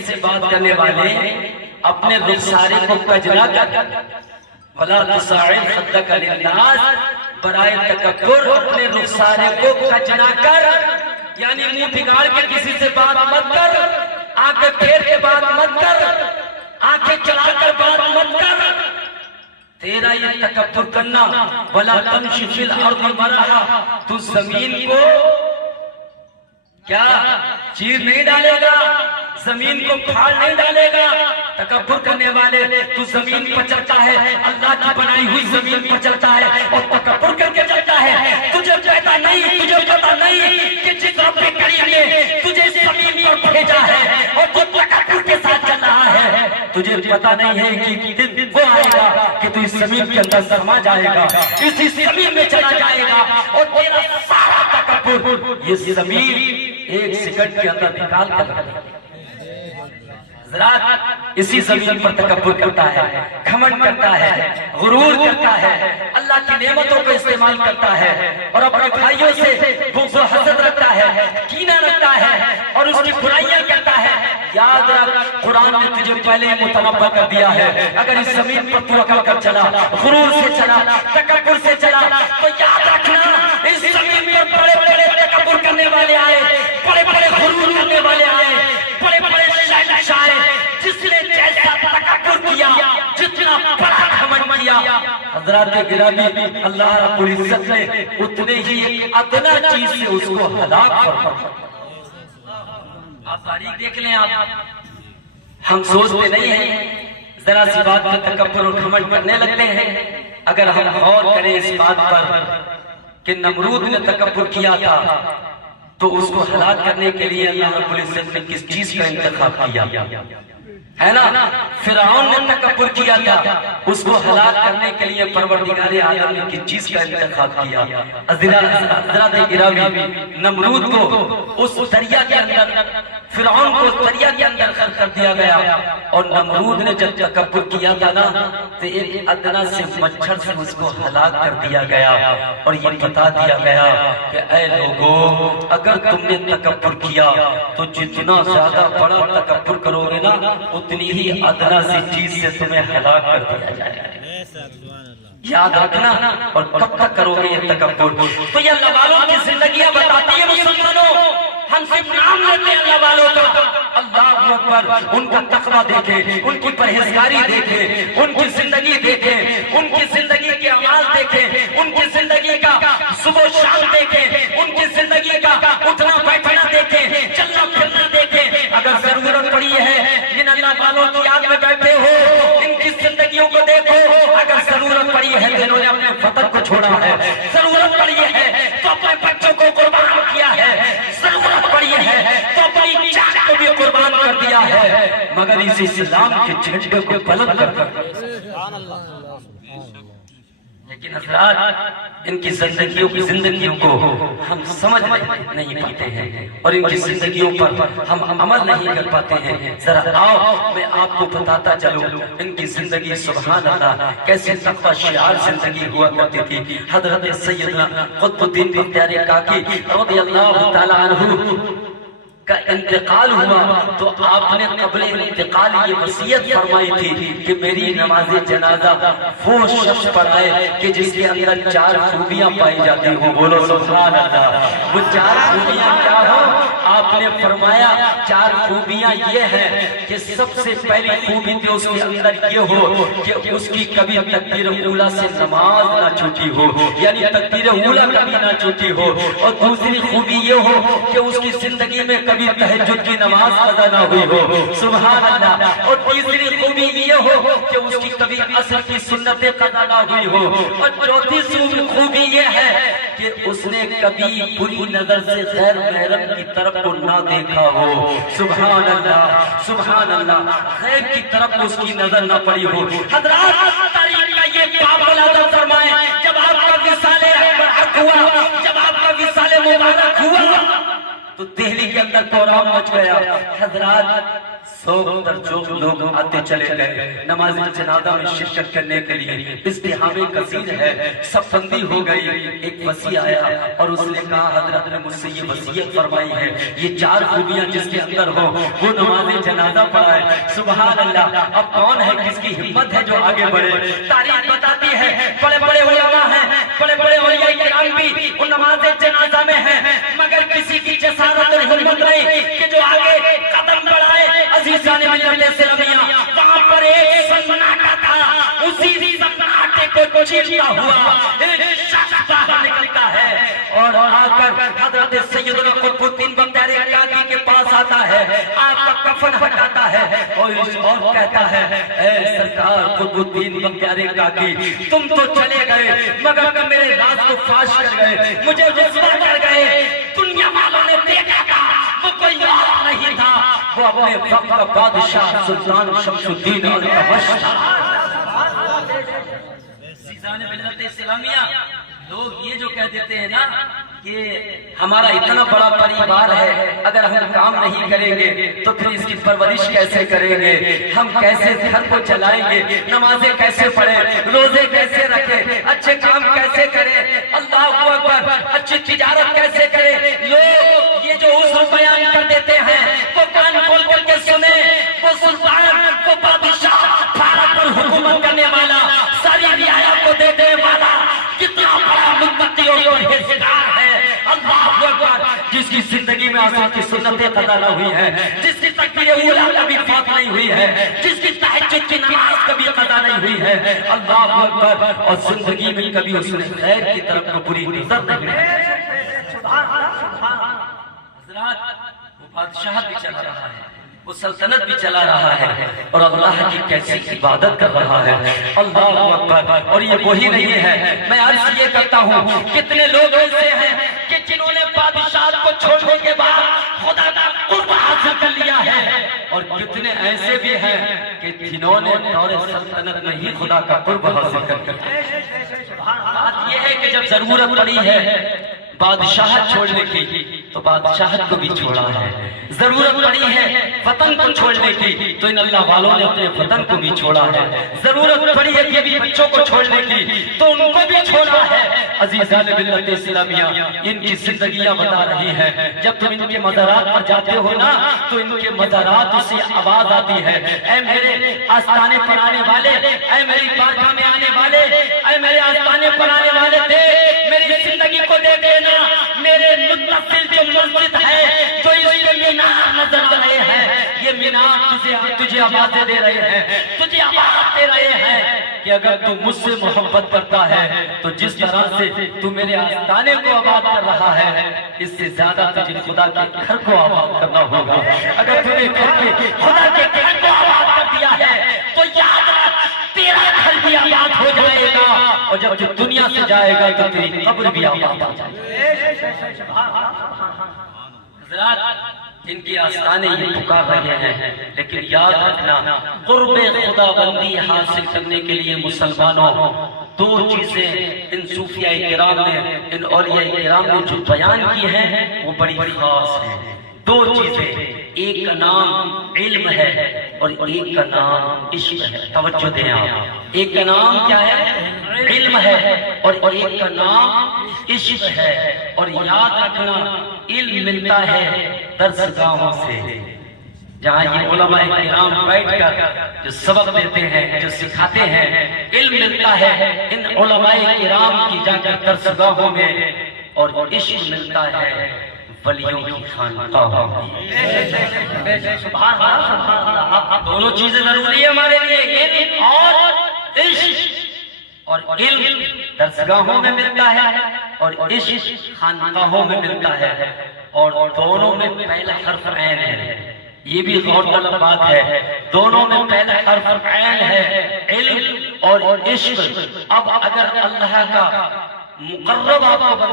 کسی سے بات کرنے والے اپنے رخسارے کو کجلا کر وَلَا تُسَاعِدْ خَدَّكَ لِلنَّاسِ برائے تکبر اپنے رخسارے کو کجنا کر، یعنی منہ بگاڑ کے کسی سے بات مت کر، آنکھیں پھیر کے بات مت کر، آنکھیں چلا کر بات مت کر۔ تیرا یہ تکبر کرنا وَلَا تَمْشِ فِي الْأَرْضِ مَرَحًا، تو زمین کو کیا چیر نہیں ڈالے گا، زمین کو پھاڑ نہیں ڈالے گا۔ تکبر کرنے والے تو زمین پر چلتا ہے، اللہ کی بنائی ہوئی زمین پر چلتا ہے اور تکبر کر کے چلتا ہے۔ تجھے پتا نہیں کہ جس رب کریم نے تجھے زمین پر بھیجا ہے اور تو تکبر کے ساتھ چل رہا ہے، تجھے پتا نہیں ہے کہ دن وہ آئے گا کہ تو اس زمین کے اندر سما جائے گا، اسی زمین میں چلا جائے گا اور تیرا سارا تکبر یہ زمین ایک سیکنڈ کے اندر نکال کر رکھے گا۔ ذرات اسی زمین پر تکبر کرتا ہے، گھمنڈ کرتا ہے، غرور کرتا ہے، اللہ کی نعمتوں کو استعمال کرتا ہے اور اپنے بھائیوں سے بغض و حسد رکھتا ہے، کینہ رکھتا ہے اور اس کی برائیاں کرتا ہے۔ یاد رکھ، قرآن نے تجھے پہلے متنبہ کر دیا ہے، اگر اس زمین پر تو اکڑ کر چلا، غرور سے چلا، تکبر سے چلا، تو یاد رکھنا اس زمین پر بڑے بڑے تکبر کرنے والے آئے، بڑے بڑے غرور کرنے والے آئے، بڑے بڑے شہنشاہ، جس نے جیسا تکبر کیا، جتنا بڑا گھمنڈ کیا، حضرات گرامی اللہ رب العزت نے اتنے ہی ایک ادنا چیز سے اس کو ہلاک فرمایا۔ آپ تاریخ دیکھ لیں، آپ ہم سوچتے نہیں ہیں، ذرا سی بات پر تکبر اور گھمنڈ کرنے لگتے ہیں۔ اگر ہم غور کریں اس بات پر کہ نمرود نے تکبر کیا تھا تو اس کو ہلاک کرنے کے لیے اللہ رب العزت نے کس چیز کا انتخاب کیا ہے نا؟ فرعون نے تکبر کیا تھا، اس کو ہلاک کرنے کے لیے پروردگار عالم نے کس چیز کا انتخاب کیا؟ حضرات گرامی نمرود کو اس دریا کے اندر، فرعون کو اس دریا کے اندر غرق کر دیا گیا، اور نمرود نے جب تکبر کیا تھا نا تو ایک ادنا سے مچھر سے اس کو ہلاک کر دیا گیا اور یہ بتا دیا گیا کہ اے لوگو، اگر تم نے تکبر کیا تو جتنا زیادہ بڑا تکبر کرو گے نا اتنی ہی ادنا سی چیز سے تمہیں ہلاک کر دیا جائے گا۔ یاد رکھنا، اور کب تک کرو گے یہ تکبر؟ تو یہ اللہ والوں کی زندگیاں بتاتی ہے مسلمانوں، ہم صرف نام لیتے ہیں اللہ والوں کا، اللہ اکبر، ان کا تقویٰ دیکھیں، ان کی پرہیزگاری دیکھیں، ان کی زندگی دیکھیں، ان کی زندگی کے اعمال دیکھیں، ان کی زندگی کا صبح و شام دیکھیں، ان کی زندگی کا اٹھنا بیٹھنا دیکھیں، چلنا پھرنا دیکھیں۔ اگر ضرورت پڑی ہے جن اللہ والوں کی یاد میں بیٹھے ہو، ان کی زندگیوں کو دیکھو، اگر ضرورت پڑی ہے جنہوں نے اپنے وطن کو چھوڑا ہے، ضرورت پڑی ہے تو اپنے بچوں کو قربان کیا ہے، ضرورت پڑی ہے تو اپنی جان کو بھی قربان کر دیا ہے، مگر اس اسلام کے جھنڈے کو بلند کر دیا۔ لیکن حضرات ان کی زندگیوں کو ہم سمجھ نہیں پاتے ہیں اور ان کی زندگیوں پر ہم عمل نہیں کر پاتے ہیں۔ ذرا آؤ میں آپ کو بتاتا چلوں ان کی زندگی، سبحان اللہ، کیسے تقویٰ شعار زندگی ہوا کرتی تھی۔ حضرت سیدنا قطب الدین بختیار کاکی رضی اللہ تعالیٰ عنہ کا انتقال ہوا تو آپ نے قبل انتقال یہ وصیت فرمائی تھی کہ میری نماز جنازہ وہ شخص پڑھائے کہ جس کے اندر 4 خوبیاں پائی جاتی ہوں۔ بولو سبحان اللہ۔ وہ 4 خوبیاں کیا ہوں؟ آپ نے فرمایا 4 خوبیاں یہ ہیں کہ سب سے پہلی خوبی تو اس کے اندر یہ ہو کہ اس کی کبھی تکبیر اولیٰ سے نماز نہ چھوٹی ہو، یعنی تکبیر اولیٰ کبھی نہ چھوٹی ہو، اور دوسری خوبی یہ ہو کہ اس کی زندگی میں کبھی تہجد کی نماز قضا نہ ہوئی ہو، سبحان اللہ، اور تیسری خوبی یہ ہو کہ اس کی کبھی عصر کی سنتیں قضا نہ ہوئی ہو، اور چوتھی خوبی یہ ہے کہ اس نے کبھی بری نظر سے غیر محرم کی طرف کو نہ دیکھا ہو، سبحان اللہ سبحان اللہ، غیر کی طرف اس کی نظر نہ پڑی ہو۔ حضرات تاریخ کا یہ باب ملازم فرمائیں، جب آپ کا وصال حق ہوا، جب آپ کا وصال مبارک ہوا تو دہلی کے اندر کوہرام مچ گیا۔ حضرات در جو لوگ آتے چلے گئے نماز جنازہ میں شرکت کرنے کے لیے، ازدحام کثیر ہے، صف بندی ہو گئی۔ ایک وصی آیا اور اس نے کہا حضرت نے مجھ سے یہ وصیت فرمائی ہے، یہ 4 خوبیاں جس کے اندر ہو وہ نماز جنازہ پڑھائے۔ سبحان اللہ! اب کون ہے جس کی ہمت ہے جو آگے بڑھے؟ تاریخ بتاتی ہے بڑے بڑے علماء ہیں، بڑے بڑے اولیاء کرام بھی وہ نماز جنازہ میں ہیں، مگر کسی کی جسارت اور ہمت نہیں کہ جو آگے قدم بڑھائے۔ عزیزان ملت اسلامیہ، وہاں پر ایک سناٹا تھا، اسی سناٹے کو چیرتا ہوا ایک شخص باہر نکلتا ہے اور آ کر حضرت سیدنا قطب الدین بختیار کاکی کے پاس آتا ہے، آپ کا کفن ہٹاتا ہے اور کہتا ہے اے سرکار قطب الدین بختیار کاکی، تم تو چلے گئے مگر میرے راز کو فاش کر گئے، مجھے رسوا کر گئے۔ دنیا والوں نے دیکھا تھا وہ کوئی اور نہیں تھا، وہ اپنے وقت کا بادشاہ سلطان شمس الدین التمش تھا۔ عزیزان ملت اسلامیہ، لوگ یہ جو کہہ دیتے ہیں نا کہ ہمارا اتنا بڑا پریوار ہے، اگر ہم کام نہیں کریں گے تو پھر اس کی پرورش کیسے کریں گے، ہم کیسے گھر کو چلائیں گے، نمازیں کیسے پڑھیں، روزے کیسے رکھیں، اچھے کام کیسے کریں، اللہ اکبر، اچھی تجارت کیسے کریں۔ لوگ یہ جو عذر بیان کر دیتے ہیں وہ کان کھول کر کے سنیں، وہ سلطان، وہ بادشاہ، بھارت پر حکومت کرنے والا، ساری رعایا کو دینے والا کتنا بڑا متقی اور پرہیزگار ہے، اللہ اکبر، جس کی زندگی میں آسان کی سنتیں قضا نہ ہوئی ہے، جس کی تکبیر اولیٰ کبھی فوت نہیں ہوئی ہے، جس کی تہجد کی نماز کبھی قضا نہیں ہوئی ہے، اللہ اکبر، اور زندگی میں کبھی اس نے خیر کی طرف کو بری نظر نہیں ہے۔ حضرات، وہ بادشاہت بھی چلا رہا ہے، وہ سلطنت بھی چلا رہا ہے اور اللہ کی کیسی عبادت کر رہا ہے، اللہ اکبر۔ اور یہ وہی نہیں ہے، میں عرض یہ کرتا ہوں کتنے لوگ ایسے ہیں کہ جنہوں نے بادشاہت کو چھوڑنے کے بعد خدا کا قرب حاصل کر لیا ہے، اور کتنے ایسے بھی ہیں کہ جنہوں نے دور سلطنت میں ہی خدا کا قرب حاصل کر لیا۔ بات یہ ہے کہ جب ضرورت پڑی ہے بادشاہت چھوڑنے کی تو بادشاہت کو بھی چھوڑا ہے، ضرورت پڑی ہے وطن کو چھوڑنے کی تو ان اللہ والوں نے اپنے وطن کو بھی چھوڑا ہے، ضرورت پڑی ہے بیوی بچوں کو چھوڑنے کی تو ان کو بھی چھوڑا ہے۔ عزیزان ملت اسلامیہ، ان کی زندگیاں بتا رہی ہیں، جب تم ان کے مزارات پر جاتے ہو نا تو ان کے مزارات سے آواز آتی ہے، اے میرے آستانے پر آنے والے، اے میری بارگاہ میں آنے والے، اے میرے آستانے پر آنے والے، دیکھ میری زندگی کو دیکھ لینا، میرے متصل جو مسجد ہے جو اس کے مینار نظر آ رہے ہیں، یہ مینار تجھے آوازیں دے رہے ہیں، تجھے آواز دے رہے ہیں کہ اگر تو مجھ سے محبت کرتا ہے تو جس طرح سے تو میرے آستانے کو آباد کر رہا ہے اس سے زیادہ تجھے خدا کے گھر کو آباد کرنا ہوگا۔ اگر تجھے خدا کے گھر کو آباد کر دیا ہے تو یاد رکھ تیرا گھر بھی آباد ہو جائے گا، اور جب تو دنیا سے جائے گا تو تیری قبر بھی آباد ہو جائے گا۔ حضرات، ان کی آستانے یہ پکار رہے ہیں، لیکن یاد رکھنا قرب خدا بندی حاصل کرنے کے لیے مسلمانوں 2 چیزیں ان صوفیاء کرام نے، ان اولیاء کرام نے جو بیان کی ہیں وہ بڑی خاص ہیں۔ 2 چیزیں، ایک کا نام علم ہے اور ایک کا نام عشق ہے۔ توجہ دیں آپ، ایک کا نام کیا ہے؟ علم ہے، اور ایک کا نام عشق ہے۔ اور یاد رکھنا علم ملتا ہے درسگاہوں سے، جہاں یہ علماء کرام بیٹھ کر جو سبق دیتے ہیں، جو سکھاتے ہیں، علم ملتا ہے ان علماء کرام کی جا کر درسگاہوں میں، اور عشق ملتا ہے ولیوں کی خانقاہوں میں۔ دونوں چیزیں ضروری ہے ہمارے لیے، علم اور عشق۔ اور علم درسگاہوں میں ملتا ہے اور عشق خانقاہوں میں ملتا ہے، اور دونوں میں پہلا حرف عین ہے۔ یہ بھی غور طلب بات ہے، دونوں میں پہلا حرف عین ہے، علم اور عشق۔ اب اگر اللہ کا مقرب آپ کو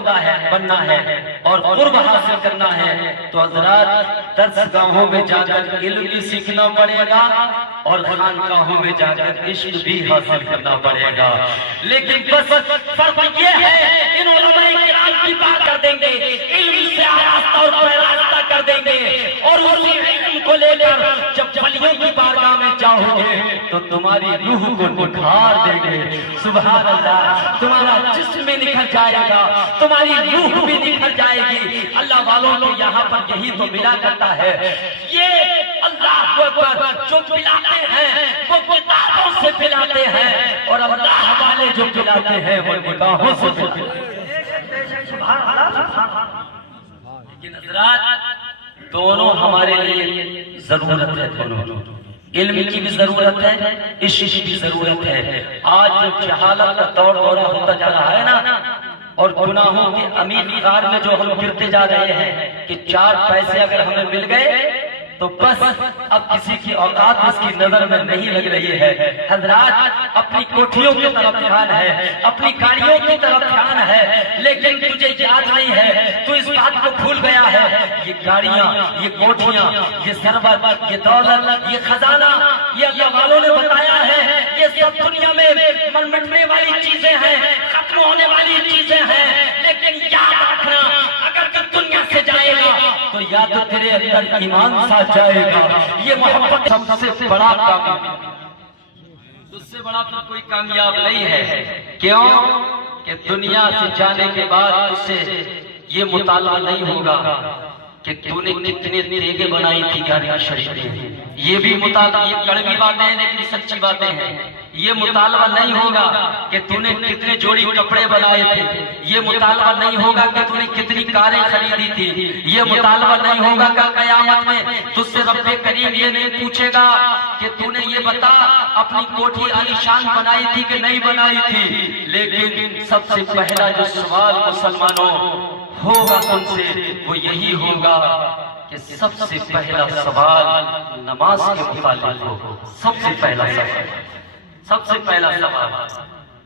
بننا ہے اور قرب حاصل کرنا ہے تو حضرات درسگاہوں میں جا کر علم بھی سیکھنا پڑے گا اور خانقاہوں میں جا کر عشق بھی حاصل کرنا پڑے گا۔ لیکن بس فرق یہ ہے، ان علماء کرام کی بات کر دیں گے، علم سے آراستہ اور پیراستہ کر دیں گے، اور اسی علم کو لے کر جب ولیوں کی بارگاہ میں جاؤ گے تو تمہاری روح کو نکھار دیں گے. سبحان اللہ. تمہارا جسم بھی نکھر جائے گا, تمہاری روح بھی نکھر جائے گی. اللہ والوں کو یہاں پر یہی تو ملا کرتا ہے. یہ اللہ اکبر جو پلاتے ہیں وہ کتابوں سے پلاتے ہیں, اور اللہ والے جو پلاتے ہیں وہ نگاہوں سے پلاتے ہیں. لیکن حضرات دونوں ہمارے لیے ضرورت ہے. دونوں علم کی بھی ضرورت ہے, عشق کی بھی ضرورت ہے. آج جو جہالت کا دور دورہ ہوتا جا رہا ہے نا, اور گناہوں کے امیر غار میں جو ہم گرتے جا رہے ہیں کہ 4 پیسے اگر ہمیں مل گئے تو بس اب کسی کی اوقات اس کی نظر میں نہیں لگ رہی ہے. حضرات اپنی کوٹھیوں کی طرف دھیان ہے, اپنی گاڑیوں کی طرف دھیان ہے, لیکن تجھے یاد نہیں ہے, تو اس بات کو بھول گیا ہے. یہ گاڑیاں, یہ کوٹھیاں, یہ ثروت, یہ دولت, یہ خزانہ, یہ اللہ والوں نے بتایا ہے یہ سب دنیا میں مٹنے والی چیزیں ہیں, ختم ہونے والی چیزیں ہیں. لیکن یاد رکھنا, اگر تو دنیا سے جائے گا تو یا تو تیرے اندر ایمان ساتھ جائے گا. یہ محبت سب سے بڑا کامیاب, اس سے بڑا تو کوئی کامیاب نہیں ہے. کیوں کہ دنیا سے جانے کے بعد اس سے یہ مطالبہ نہیں ہوگا کہ تو نے کتنے دیگیں بنائی تھی گھر شریف میں. یہ بھی مطالبہ, یہ کڑوی باتیں ہیں لیکن سچی باتیں ہیں. یہ مطالبہ نہیں ہوگا کہ تو نے کتنے جوڑی کپڑے بنائے تھے. یہ مطالبہ نہیں ہوگا کہ تو نے کتنی کاریں خریدی تھی. یہ مطالبہ نہیں ہوگا کہ قیامت میں تجھ سے رب کریم یہ نہیں پوچھے گا کہ تو نے یہ بتا اپنی کوٹھی عالیشان بنائی تھی کہ نہیں بنائی تھی. لیکن سب سے پہلا جو سوال مسلمانوں ہوگا تم سے وہ یہی ہوگا کہ سب سے پہلا سوال نماز کے متعلق ہو. سب سے پہلا سوال, سب سے پہلا سوال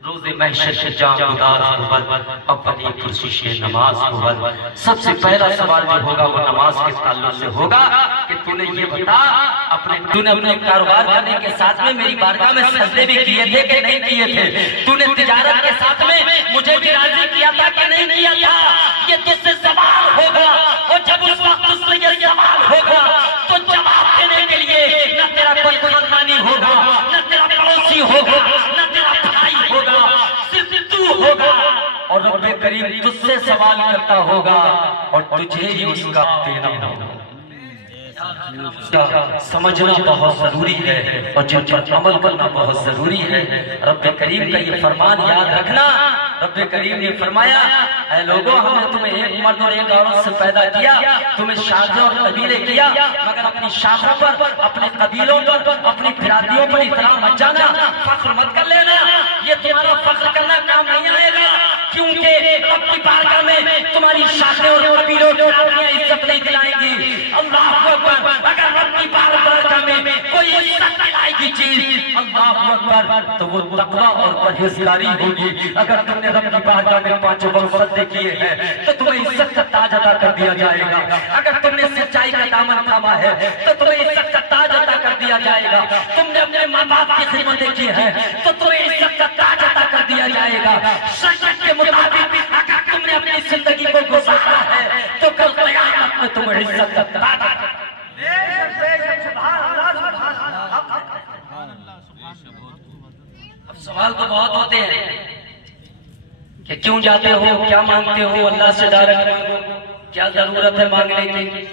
روز محشر سے جام گداز بود اپنی پرسش نماز بود. سب سے پہلا سوال جو ہوگا وہ نماز کے تعلق سے ہوگا کہ تو نے یہ بتا تو نے اپنے کاروبار کرنے کے ساتھ میں میری بارگاہ میں سجدے بھی کیے تھے کہ نہیں کیے تھے. تو نے تجارت کے ساتھ میں مجھے بھی راضی کیا تھا کہ نہیں کیا تھا. یہ تجھ سے سوال ہوگا, اور جب اس وقت تجھ سے یہ سوال ہوگا تو جواب دینے کے لیے نہ تیرا کوئی خاندانی ہوگا, نہ تیرا پڑوسی ہوگا, نہ تیرا بھائی ہوگا, صرف تو ہوگا. اور رب کریم تجھ سے سوال کرتا ہوگا اور تجھے ہی اس کا دینا ہوگا. سمجھنا بہت ضروری ہے اور جن پر عمل کرنا بہت ضروری ہے. رب کریم کا یہ فرمان یاد رکھنا. رب کریم نے فرمایا اے لوگوں, ہم نے تمہیں ایک مرد اور ایک عورت سے پیدا کیا, تمہیں شاخیں اور قبیلے کیا, مگر اپنی شاخوں پر, اپنے قبیلوں پر, اپنی برادریوں پر احترام مت جانا, فخر مت کر لینا. یہ تمہارا فخر کرنا کام نہیں آئے گا, کیونکہ رب کی بارگاہ میں تمہاری شاخیں اور قبیلوں کی عزت نہیں دلائیں گی. اللہ اکبر. اگر رب کی بارگاہ میں کوئی عزت دلائے گی چیز اللہ اکبر تو وہ تقویٰ اور پرہیزگاری ہوگی. اگر تم نے رب کی بارگاہ میں 5 وقت سجدے کیے ہیں تو تمہیں عزت کا تاج عطا کر دیا جائے گا. اگر تم نے سچائی کا دامن تھاما ہے تو تمہیں عزت کا تاج عطا کر دیا جائے گا. تم نے اپنے ماں باپ کی خدمتیں کی ہیں تو تمہیں عزت کا تاج عطا کر دیا جائے گا. شریعت کے مطابق اگر تم نے اپنی زندگی کو گزارا ہے تو کل قیامت میں تمہیں عزت کا تاج عطا. اب سوال تو بہت ہوتے ہیں کہ کیوں جاتے ہو, کیا مانگتے ہو, اللہ سے ڈائریکٹ مانگو, کیا ضرورت ہے مانگنے کی.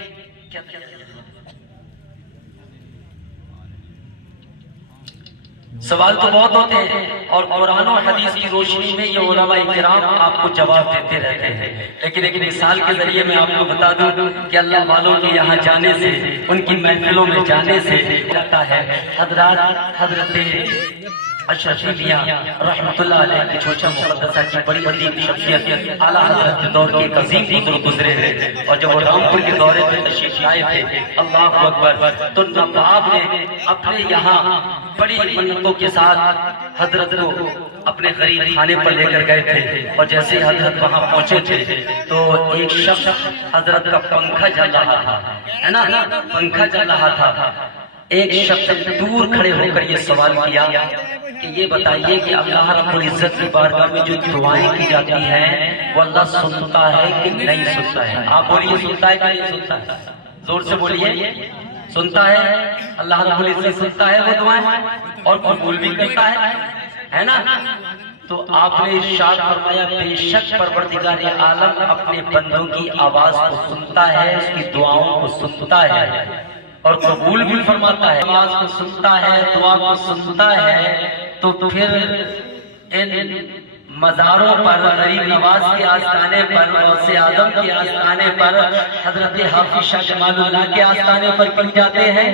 سوال تو بہت ہوتے ہیں اور قرآن و حدیث کی روشنی میں یہ علماء کرام آپ کو جواب دیتے رہتے ہیں. لیکن ایک مثال کے ذریعے میں آپ کو بتا دوں کہ اللہ والوں کے یہاں جانے سے, ان کی محفلوں میں جانے سے لگتا ہے حضرت اشرفی میاں رحمت اللہ علیہ کی چھوٹا مقدسہ کی بڑی بڑی شخصیت اعلیٰ حضرت کے دور کے ایک عظیم بزرگ گزرے ہیں, اور جب وہ رامپور کے دورے میں تشریف لائے تھے اللہ اکبر تو نواب نے اپنے یہاں بڑی منتوں کے ساتھ حضرت کو اپنے غریب خانے پر لے کر گئے تھے. اور جیسے حضرت وہاں پہنچے تھے تو ایک شخص حضرت کا پنکھا جل رہا تھا, ہے نا, پنکھا جل رہا تھا. ایک شخص دور کھڑے ہو کر یہ سوال کیا کہ یہ بتائیے کہ اللہ رب العزت کی بارگاہ میں جو دعائیں کی جاتی ہیں وہ اللہ سنتا ہے کہ نہیں سنتا ہے. آپ بولیے سنتا ہے کہ نہیں سنتا ہے, زور سے بولیے. سنتا ہے، اللہ رب العزت سنتا ہے وہ دعائیں اور قبول بھی کرتا ہے نا؟ تو آپ نے ارشاد فرمایا بے شک پروردگار عالم اپنے بندوں کی آواز کو سنتا ہے، اس کی دعاؤں کو سنتا ہے اور قبول بھی فرماتا ہے۔ آواز کو سنتا ہے، دعا کو سنتا ہے، تو پھر ان مزاروں پر، غریب نواز کے آستانے پر، غوث اعظم کے آستانے پر، حضرت حافظ شاہ جمال اللہ کے آستانے پر کیوں جاتے ہیں؟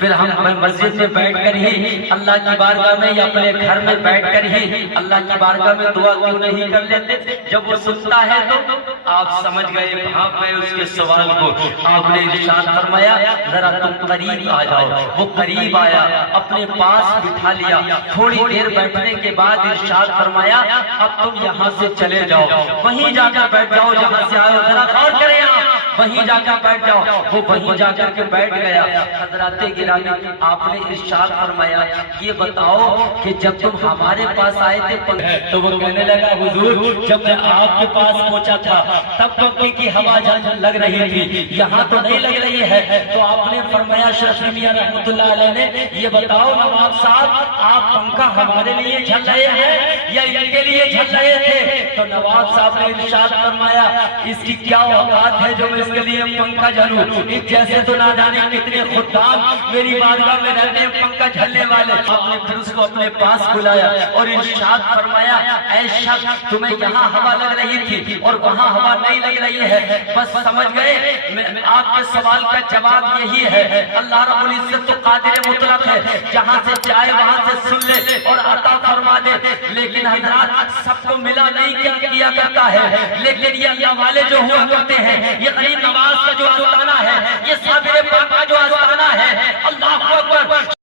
پھر ہم مسجد میں بیٹھ کر ہی اللہ کی بارگاہ میں یا اپنے گھر میں بیٹھ کر ہی اللہ کی بارگاہ میں دعا کیوں نہیں کر لیتے؟ جب وہ سنتا ہے تو آپ سمجھ گئے، بھاگ گئے اس کے سوال کو۔ آپ نے ارشاد فرمایا ذرا تم قریب آ جاؤ۔ وہ قریب آیا، اپنے پاس بٹھا لیا، تھوڑی دیر بیٹھنے کے بعد ارشاد فرمایا اب تم یہاں سے چلے جاؤ، وہیں جا کر بیٹھ جاؤ جہاں سے آئے ہو، ذرا غور کریں آپ، وہیں جا کر بیٹھ جاؤ۔ وہ وہیں جا کر کے بیٹھ گیا۔ حضرات گرامی، آپ نے ارشاد فرمایا یہ بتاؤ کہ جب تم ہمارے پاس آئے تھے تو وہ کہنے لگا حضور جب میں آپ کے پاس پہنچا تھا تب پنکھے کی ہوا لگ رہی تھی، یہاں تو نہیں لگ رہی ہے۔ تو آپ نے فرمایا شرفی میاں رحمت اللہ علیہ نے یہ بتاؤ نواب صاحب آپ پنکھا ہمارے لیے جھل رہے ہیں یا ان کے لیے جھل رہے تھے؟ تو نواب صاحب نے ارشاد فرمایا اس کی کیا اوقات ہے جو میں اس کے لیے پنکھا جھلوں؟ اس جیسے تو نہ جانے کتنے خدام میری بارگاہ میں رہتے ہیں پنکھا جھلنے والے۔ آپ نے پھر اس کو اپنے پاس بلایا اور ارشاد فرمایا اے شخص تمہیں یہاں ہوا لگ رہی تھی اور وہاں ہوا نہیں لگ رہی ہے، بس سمجھ گئے؟ آپ کے سوال کا جواب یہی ہے اللہ رب العزت تو قادر مطلق ہے، جہاں سے چاہے وہاں سے سن لے اور عطا فرما دے، لیکن حضرات سب کو ملا نہیں کیا کرتا ہے۔ لیکن یہ اللہ والے جو ہوا کرتے ہیں، یہ غریب نواز کا جو آستانہ ہے، یہ صابر پاک کا جو آستانہ ہے، اللہ اکبر۔